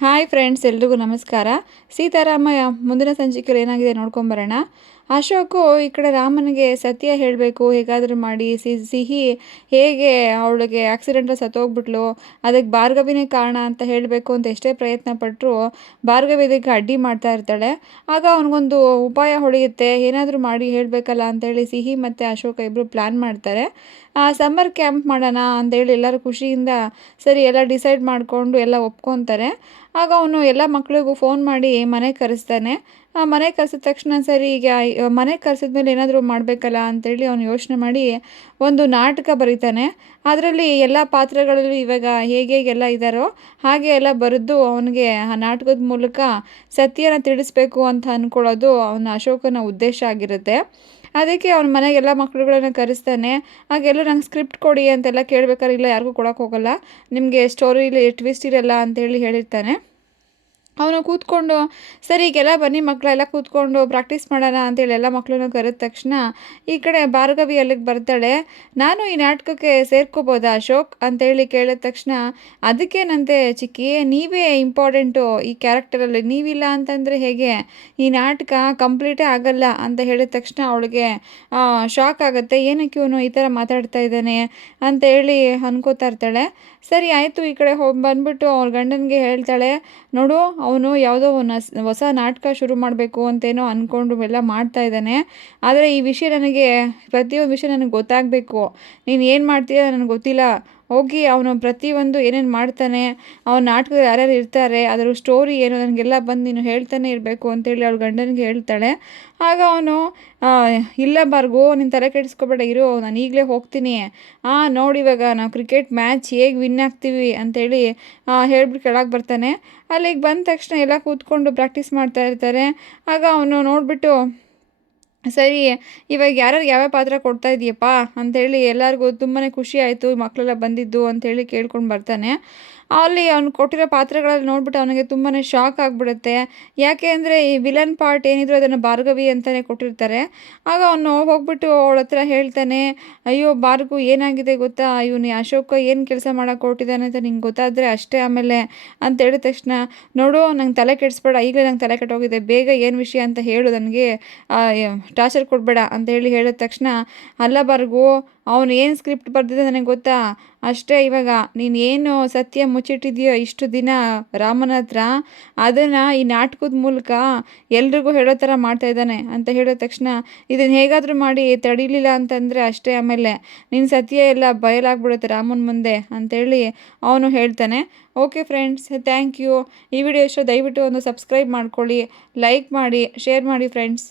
Hi friends ಎಲ್ರಿಗೂ ನಮಸ್ಕಾರ. ಸೀತಾರಾಮಯ್ಯ ಮುಂದಿನ ಸಂಚಿಕೆಯಲ್ಲಿ ಏನಾಗಿದೆ ನೋಡ್ಕೊಂಬರೋಣ ಅಶೋಕು, ಈ ಕಡೆ ರಾಮನಿಗೆ ಸತ್ಯ ಹೇಳಬೇಕು, ಹೇಗಾದರೂ ಮಾಡಿ. ಸಿಹಿ ಹೇಗೆ ಅವಳಿಗೆ ಆಕ್ಸಿಡೆಂಟಲ್ಲಿ ಸತ್ತೋಗ್ಬಿಟ್ಲು, ಅದಕ್ಕೆ ಭಾರ್ಗವಿನೇ ಕಾರಣ ಅಂತ ಹೇಳಬೇಕು ಅಂತ ಎಷ್ಟೇ ಪ್ರಯತ್ನ ಪಟ್ಟರು ಭಾರ್ಗವಿ ಇದಕ್ಕೆ ಅಡ್ಡಿ ಮಾಡ್ತಾ ಇರ್ತಾಳೆ. ಆಗ ಅವನಿಗೊಂದು ಉಪಾಯ ಹೊಳೆಯುತ್ತೆ, ಏನಾದರೂ ಮಾಡಿ ಹೇಳಬೇಕಲ್ಲ ಅಂತೇಳಿ ಸಿಹಿ ಮತ್ತು ಅಶೋಕ ಇಬ್ಬರು ಪ್ಲ್ಯಾನ್ ಮಾಡ್ತಾರೆ. ಆ ಸಮ್ಮರ್ ಕ್ಯಾಂಪ್ ಮಾಡೋಣ ಅಂತೇಳಿ ಎಲ್ಲರೂ ಖುಷಿಯಿಂದ ಸರಿ ಎಲ್ಲ ಡಿಸೈಡ್ ಮಾಡಿಕೊಂಡು ಎಲ್ಲ ಒಪ್ಕೊತಾರೆ ಆಗ ಅವನು ಎಲ್ಲ ಮಕ್ಕಳಿಗೂ ಫೋನ್ ಮಾಡಿ ಮನೆಗೆ ಕರೆಸ್ತಾನೆ. ಆ ಮನೆಗೆ ಕರೆಸಿದ ತಕ್ಷಣ ಸರಿ, ಈಗ ಮನೆ ಕರೆಸಿದ್ಮೇಲೆ ಏನಾದರೂ ಮಾಡಬೇಕಲ್ಲ ಅಂತೇಳಿ ಅವನು ಯೋಚನೆ ಮಾಡಿ ಒಂದು ನಾಟಕ ಬರೀತಾನೆ. ಅದರಲ್ಲಿ ಎಲ್ಲ ಪಾತ್ರಗಳಲ್ಲೂ ಇವಾಗ ಹೇಗೆ ಹೇಗೆಲ್ಲ ಇದ್ದಾರೋ ಹಾಗೆ ಎಲ್ಲ ಬರೆದು ಅವನಿಗೆ ಆ ನಾಟಕದ ಮೂಲಕ ಸತ್ಯನ ತಿಳಿಸ್ಬೇಕು ಅಂತ ಅಂದ್ಕೊಳ್ಳೋದು ಅವನ ಅಶೋಕನ ಉದ್ದೇಶ ಆಗಿರುತ್ತೆ. ಅದಕ್ಕೆ ಅವ್ನ ಮನೆಗೆ ಎಲ್ಲ ಮಕ್ಕಳುಗಳನ್ನ ಕರೆಸ್ತಾನೆ. ಹಾಗೆಲ್ಲ ನಂಗೆ ಸ್ಕ್ರಿಪ್ಟ್ ಕೊಡಿ ಅಂತೆಲ್ಲ ಕೇಳಬೇಕಾದ್ರೆ ಇಲ್ಲ ಯಾರಿಗೂ ಕೊಡೋಕ್ಕೋಗಲ್ಲ ನಿಮಗೆ ಸ್ಟೋರಿಲಿ ಟ್ವಿಸ್ಟ್ ಇರಲ್ಲ ಅಂತೇಳಿ ಹೇಳಿರ್ತಾನೆ. ಅವನು ಕೂತ್ಕೊಂಡು, ಸರಿ, ಈಗೆಲ್ಲ ಬನ್ನಿ ಮಕ್ಕಳೆಲ್ಲ ಕೂತ್ಕೊಂಡು ಪ್ರಾಕ್ಟೀಸ್ ಮಾಡೋಣ ಅಂತೇಳಿ ಎಲ್ಲ ಮಕ್ಕಳನ್ನು ಕರೆದ ತಕ್ಷಣ ಈ ಕಡೆ ಭಾರ್ಗವಿ ಅಲ್ಲಿಗೆ ಬರ್ತಾಳೆ. ನಾನು ಈ ನಾಟಕಕ್ಕೆ ಸೇರ್ಕೋಬೋದಾ ಅಶೋಕ್? ಅಂತೇಳಿ ಕೇಳಿದ ತಕ್ಷಣ, ಅದಕ್ಕೇನಂತೆ ಚಿಕ್ಕಿ, ನೀವೇ ಇಂಪಾರ್ಟೆಂಟು ಈ ಕ್ಯಾರೆಕ್ಟರಲ್ಲಿ ನೀವಿಲ್ಲ ಅಂತಂದರೆ ಹೇಗೆ? ಈ ನಾಟಕ ಕಂಪ್ಲೀಟೇ ಆಗಲ್ಲ, ಅಂತ ಹೇಳಿದ ತಕ್ಷಣ ಅವಳಿಗೆ ಶಾಕ್ ಆಗುತ್ತೆ, ಏನಕ್ಕೆ ಇವನು ಈ ಥರ ಮಾತಾಡ್ತಾ ಇದ್ದಾನೆ? ಅಂತ ಹೇಳಿ ಅನ್ಕೋತಾ ಇರ್ತಾಳೆ. ಸರಿ, ಆಯಿತು, ಈ ಕಡೆ ಹೋಗಿ ಬಂದ್ಬಿಟ್ಟು ಅವ್ರ ಗಂಡನಿಗೆ ಹೇಳ್ತಾಳೆ, ನೋಡು ಅವನು ಯಾವುದೋ ಹೊಸ ನಾಟಕ ಶುರು ಮಾಡಬೇಕು ಅಂತೇನೋ ಅಂದ್ಕೊಂಡು ಎಲ್ಲ ಮಾಡ್ತಾ ಇದ್ದಾನೆ. ಆದರೆ ಈ ವಿಷಯ ನನಗೆ ಪ್ರತಿಯೊಂದು ವಿಷಯ ನನಗೆ ಗೊತ್ತಾಗಬೇಕು. ನೀನು ಏನು ಮಾಡ್ತೀಯ ನನಗೆ ಗೊತ್ತಿಲ್ಲ. ಹೋಗಿ ಅವನು ಪ್ರತಿಯೊಂದು ಏನೇನು ಮಾಡ್ತಾನೆ, ಅವನ ನಾಟಕದಲ್ಲಿ ಯಾರ್ಯಾರು ಇರ್ತಾರೆ ಅದರ ಸ್ಟೋರಿ ಏನು ನನಗೆಲ್ಲ ಬಂದು ನೀನು ಹೇಳ್ತಾನೆ ಇರಬೇಕು ಅಂತೇಳಿ ಅವ್ಳ ಗಂಡನಿಗೆ ಹೇಳ್ತಾಳೆ. ಆಗ ಅವನು ಇಲ್ಲ ಬಾರ್ಗು ನಿನ್ನ ತಲೆ ಕೆಡಿಸ್ಕೊಬೇಡ, ಇರು, ನಾನು ಈಗಲೇ ಹೋಗ್ತೀನಿ. ಹಾಂ ನೋಡಿ ಇವಾಗ ನಾವು ಕ್ರಿಕೆಟ್ ಮ್ಯಾಚ್ ಹೇಗೆ ವಿನ್ ಆಗ್ತೀವಿ ಅಂತೇಳಿ ಹೇಳ್ಬಿಟ್ಟು ಕೆಳಗೆ ಬರ್ತಾನೆ. ಅಲ್ಲಿಗೆ ಬಂದ ತಕ್ಷಣ ಎಲ್ಲ ಕೂತ್ಕೊಂಡು ಪ್ರಾಕ್ಟೀಸ್ ಮಾಡ್ತಾ ಇರ್ತಾರೆ. ಆಗ ಅವನು ನೋಡಿಬಿಟ್ಟು ಸರಿ, ಇವಾಗ ಯಾರ್ಯಾರು ಯಾವ್ಯಾವ ಪಾತ್ರ ಕೊಡ್ತಾ ಇದೆಯಪ್ಪ? ಅಂಥೇಳಿ ಎಲ್ಲರಿಗೂ ತುಂಬಾ ಖುಷಿ ಆಯಿತು ಮಕ್ಕಳೆಲ್ಲ ಬಂದಿದ್ದು ಅಂಥೇಳಿ ಕೇಳ್ಕೊಂಡು ಬರ್ತಾನೆ. ಅಲ್ಲಿ ಅವ್ನು ಕೊಟ್ಟಿರೋ ಪಾತ್ರಗಳಲ್ಲಿ ನೋಡ್ಬಿಟ್ಟು ಅವನಿಗೆ ತುಂಬಾ ಶಾಕ್ ಆಗಿಬಿಡುತ್ತೆ. ಯಾಕೆ ಅಂದರೆ ಈ ವಿಲನ್ ಪಾರ್ಟ್ ಏನಿದ್ರು ಅದನ್ನು ಭಾರ್ಗವಿ ಅಂತಲೇ ಕೊಟ್ಟಿರ್ತಾರೆ. ಆಗ ಅವನು ಹೋಗ್ಬಿಟ್ಟು ಅವಳ ಹತ್ರ ಹೇಳ್ತಾನೆ, ಅಯ್ಯೋ ಭಾರ್ಗು ಏನಾಗಿದೆ ಗೊತ್ತಾ? ಇವನು ಅಶೋಕ ಏನು ಕೆಲಸ ಮಾಡೋಕೆ ಕೊಟ್ಟಿದ್ದಾನೆ ಅಂತ ನಿಂಗೆ ಗೊತ್ತಾದರೆ ಅಷ್ಟೇ ಆಮೇಲೆ ಅಂತ ಹೇಳಿದ ತಕ್ಷಣ, ನೋಡು, ನಂಗೆ ತಲೆ ಕೆಡಿಸ್ಬೇಡ, ಈಗಲೇ ನಂಗೆ ತಲೆ ಕೆಟ್ಟೋಗಿದೆ, ಬೇಗ ಏನು ವಿಷಯ ಅಂತ ಹೇಳು ನನಗೆ. ಟಾರ್ಚರ್ ಕೊಡಬೇಡ ಅಂತ ಹೇಳಿ ಹೇಳಿದ ತಕ್ಷಣ, ಅಲ್ಲ ಬರ್ಗು, ಅವನು ಏನು ಸ್ಕ್ರಿಪ್ಟ್ ಬರೆದಿದೆ ನನಗೆ ಗೊತ್ತಾ? ಅಷ್ಟೇ ಇವಾಗ, ನೀನು ಏನು ಸತ್ಯ ಮುಚ್ಚಿಟ್ಟಿದೆಯೋ ಇಷ್ಟು ದಿನ ರಾಮನ ಹತ್ರ, ಅದನ್ನು ಈ ನಾಟಕದ ಮೂಲಕ ಎಲ್ರಿಗೂ ಹೇಳೋ ಥರ ಮಾಡ್ತಾ ಇದ್ದಾನೆ ಅಂತ ಹೇಳಿದ ತಕ್ಷಣ ಇದನ್ನು ಹೇಗಾದರೂ ಮಾಡಿ ತಡೀಲಿಲ್ಲ ಅಂತಂದರೆ ಅಷ್ಟೇ ಆಮೇಲೆ ನಿನ್ನ ಸತ್ಯ ಎಲ್ಲ ಬಯಲಾಗ್ಬಿಡುತ್ತೆ ರಾಮನ ಮುಂದೆ ಅಂತೇಳಿ ಅವನು ಹೇಳ್ತಾನೆ. Okay friends, thank you. ಈ ವಿಡಿಯೋ ಇಷ್ಟ, ದಯವಿಟ್ಟು ಒಂದು ಸಬ್ಸ್ಕ್ರೈಬ್ ಮಾಡ್ಕೊಳ್ಳಿ, ಲೈಕ್ ಮಾಡಿ, ಶೇರ್ ಮಾಡಿ ಫ್ರೆಂಡ್ಸ್.